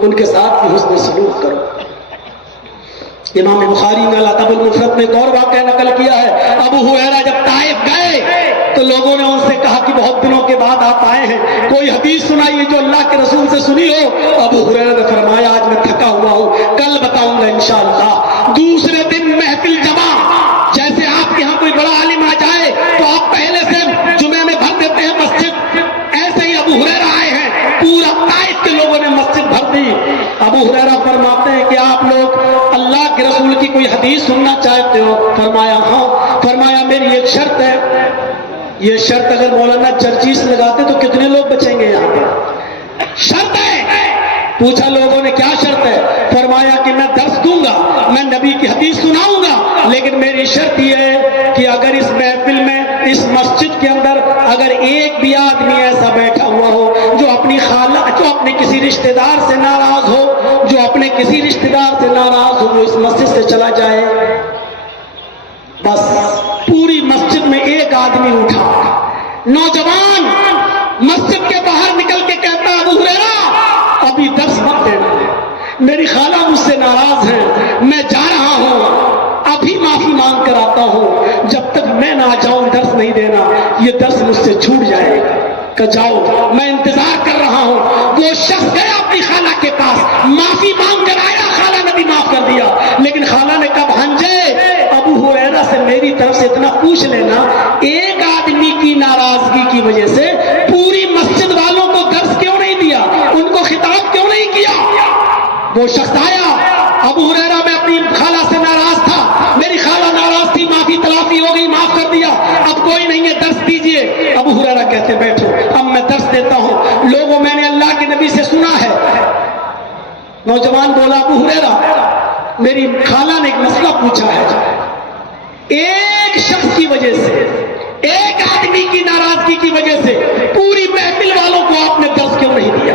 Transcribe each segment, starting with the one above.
ان کے ساتھ بھی حسن سلوک کرو۔ امام بخاری نے الادب المفرد میں ایک اور واقعہ نقل کیا ہے، ابو ہریرہ جب طائف گئے تو لوگوں نے ان سے کہا کہ بہت دنوں کے بعد آپ آئے ہیں، کوئی حدیث سنائیے جو اللہ کے رسول سے سنی ہو۔ ابو ہریرہ نے فرمایا آج میں تھکا ہوا ہوں، کل بتاؤں گا انشاءاللہ۔ دوسرے دن محفل جمع، جیسے آپ کے ہاں کوئی بڑا عالم آ جائے تو آپ پہلے سے جمعے میں بھر دیتے ہیں مسجد، ایسے ہی ابو ہریرہ آئے ہیں، پورا طائف کے لوگوں نے مسجد بھر دی۔ ابو ہریرہ فرماتے ہیں کہ آپ لوگ اللہ کے رسول کی کوئی حدیث سننا چاہتے ہو؟ فرمایا ہاں۔ فرمایا میری ایک شرط ہے، یہ شرط اگر مولانا جرجیس لگاتے تو کتنے لوگ بچیں گے یہاں پہ؟ شرط ہے۔ پوچھا لوگوں نے کیا شرط ہے؟ فرمایا کہ میں درس دوں گا، میں نبی کی حدیث سناؤں گا، لیکن میری شرط یہ ہے کہ اگر اس محفل میں، اس مسجد کے اندر اگر ایک بھی آدمی ایسا بیٹھا ہوا ہو جو اپنی خالہ، جو اپنے کسی رشتہ دار سے ناراض ہو، جو اپنے کسی رشتہ دار سے ناراض ہو، وہ اس مسجد سے چلا جائے۔ بس پوری مسجد میں ایک آدمی اٹھا، نوجوان مسجد کے باہر نکل کے کہتا ابو ہریرہ ابھی درس مت دینا، میری خالہ مجھ سے ناراض ہے، میں جا رہا ہوں، ابھی معافی مانگ کر آتا ہوں، جب تک میں نہ جاؤں درس نہیں دینا، یہ درس مجھ سے چھوٹ جائے گا۔ کہ جاؤ میں انتظار کر رہا ہوں۔ وہ شخص گیا اپنی خالہ کے پاس، معافی مانگ کر آیا، خالہ نے بھی معاف کر دیا، لیکن خالہ نے کہا بھانجے ابو ہریرہ سے میری طرف سے اتنا پوچھ لینا، ایک آدمی کی ناراضگی کی وجہ سے پوری مسجد والوں کو درس کیوں نہیں دیا، ان کو خطاب کیوں نہیں کیا؟ وہ شخص آیا، ابو ہریرہ میں اپنی خالہ سے ناراض تھا، میری خالہ ناراض تھی، معافی تلافی ہو گئی، معاف کر دیا، اب کوئی نہیں ہے، درس دیجئے۔ ابو ہریرہ کہتے بیٹھو، اب میں درس دیتا ہوں، لوگوں میں نے اللہ کے نبی سے سنا ہے۔ نوجوان بولا ابو ہریرہ میری خالہ نے ایک مسئلہ پوچھا ہے، ایک شخص کی وجہ سے، ایک آدمی کی ناراضگی کی وجہ سے پوری محفل والوں کو آپ نے درس کیوں نہیں دیا،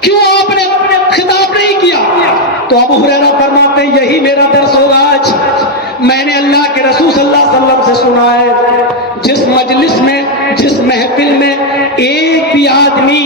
کیوں آپ نے خطاب نہیں کیا؟ تو ابو ہریرہ فرماتے ہیں یہی میرا درس ہوگا آج۔ میں نے اللہ کے رسول صلی اللہ علیہ وسلم سے سنا ہے، جس مجلس میں، جس محفل میں ایک بھی آدمی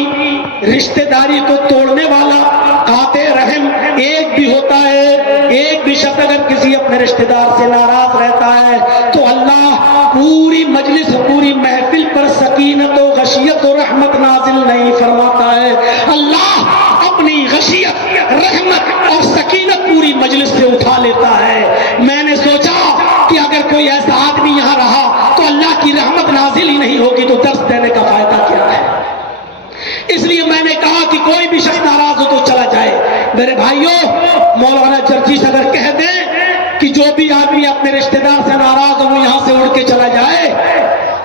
رشتہ داری کو توڑنے والا، قاطع رحم ایک بھی ہوتا ہے، ایک بھی شخص اگر کسی اپنے رشتہ دار سے ناراض رہتا ہے تو اللہ پوری مجلس، پوری محفل پر سکینت و غشیت و رحمت نازل نہیں فرماتا ہے۔ اللہ اپنی غشیت، رحمت اور سکینت پوری مجلس سے اٹھا لیتا ہے۔ میں نے سوچا کہ اگر کوئی ایسا آدمی یہاں رہا تو اللہ کی رحمت نازل ہی نہیں ہوگی تو درس دینے کا فائدہ کیا ہے؟ اس لیے میں نے کہا کہ کوئی بھی شخص ناراض ہو تو چلا جائے۔ میرے بھائیوں، مولانا جرجیس اگر کہہ دیں کہ جو بھی آدمی اپنے رشتہ دار سے ناراض ہو وہ یہاں سے اڑ کے چلا جائے،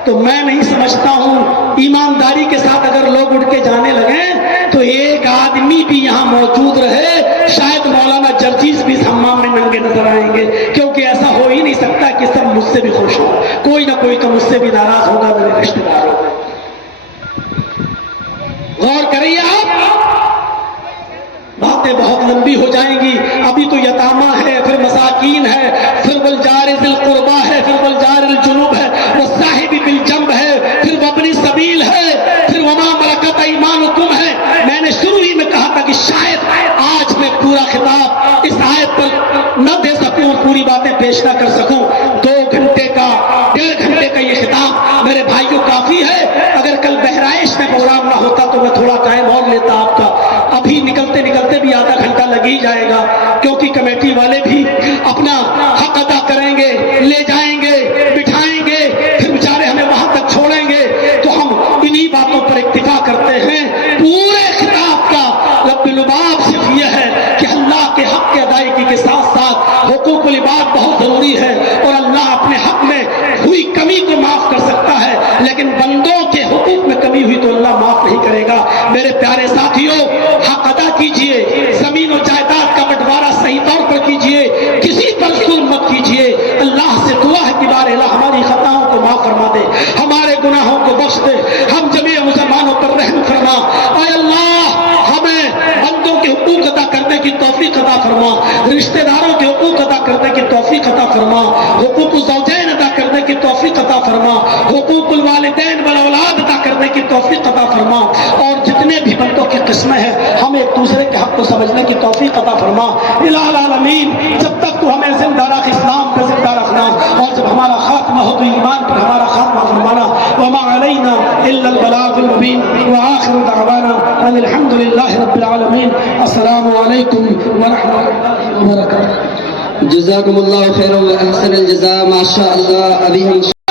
تو میں نہیں سمجھتا ہوں، ایمانداری کے ساتھ اگر لوگ اڑ کے جانے لگیں تو ایک آدمی بھی یہاں موجود رہے، شاید مولانا جرجیس بھی اس حمام میں ننگے نظر آئیں گے، کیونکہ ایسا ہو ہی نہیں سکتا کہ سب مجھ سے بھی خوش ہو، کوئی نہ کوئی تو مجھ سے بھی ناراض ہوگا میرے رشتہ داروں میں۔ غور کریے آپ، باتیں بہت لمبی ہو جائیں گی، ابھی تو یتامہ ہے، پھر مساکین ہے، پھر والجار ذی القربیٰ ہے، پھر والجار الجنوب ہے، والصاحب بالجنب ہے، پھر وابن السبیل ہے، پھر وما ملکت ایمانکم ہے۔ میں نے شروع ہی میں کہا تھا کہ شاید آج میں پورا خطاب اس آیت پر نہ دے سکوں، پوری باتیں پیش نہ کر سکوں، 2 گھنٹے کا، 1.5 گھنٹے کا یہ خطاب میرے بھائیوں کافی ہے۔ اگر کل بہرائش میں پروگرام نہ ہوتا تو میں تھوڑا ٹائم اور لیتا آپ کا، ابھی نکلتے نکلتے بھی آدھا گھنٹہ لگ ہی جائے گا، کیونکہ کمیٹی والے بھی اپنا حق ادا کریں گے، لے جائیں گے، بٹھائیں گے، پھر بیچارے ہمیں وہاں تک چھوڑیں گے، تو ہم انہی باتوں پر اکتفا کرتے ہیں۔ پورے خطاب کا رب الباب صرف یہ ہے کہ اللہ کے حق کی ادائیگی کے ساتھ ساتھ حقوق العباد بہت ضروری ہے، اور اللہ اپنے حق میں ہوئی کمی کو معاف کر سکتا ہے، لیکن بندوں کے حقوق میں کمی ہوئی تو اللہ معاف نہیں کرے گا۔ میرے پیارے ساتھیوں، حق ادا کیجئے، زمین و جائیداد کا بنٹوارا صحیح طور پر کیجئے، کسی پر ظلم مت کیجئے۔ اللہ سے دعا ہے کہ بار الہ ہماری خطاؤں کو معاف فرما دے، ہمارے گناہوں کو بخش دے، ہم جميع مسلمانوں پر رحم فرما۔ اے اللہ ہمیں بندوں کے حقوق ادا کرنے کی توفیق عطا فرما، رشتہ داروں کے حقوق ادا کرنے کی توفیق عطا فرما، حقوق الزوجین ادا کرنے کی توفیق عطا فرما، حقوق الوالدین والاولاد عطا کرنے کی توفیق عطا فرما، اور جتنے بھی بندوں کی قسمیں ہیں ہمیں ایک دوسرے کے حق کو سمجھنے کی توفیق عطا فرما الہ العالمین۔ جب تک تو ہمیں زندہ رکھ، اسلام پہ زندہ رکھنا، اور جب ہمارا خاتمہ ہو تو ایمان پر ہمارا خاتمہ فرمانا۔ وما علینا الا البلاغ المبین، وآخر دعوانا ان الحمد للہ رب العالمین۔ السلام علیکم ورحمۃ اللہ وبرکاتہ۔ جزاکم اللہ خیر و احسن الجزاء۔ ماشاء اللہ ابھی ہم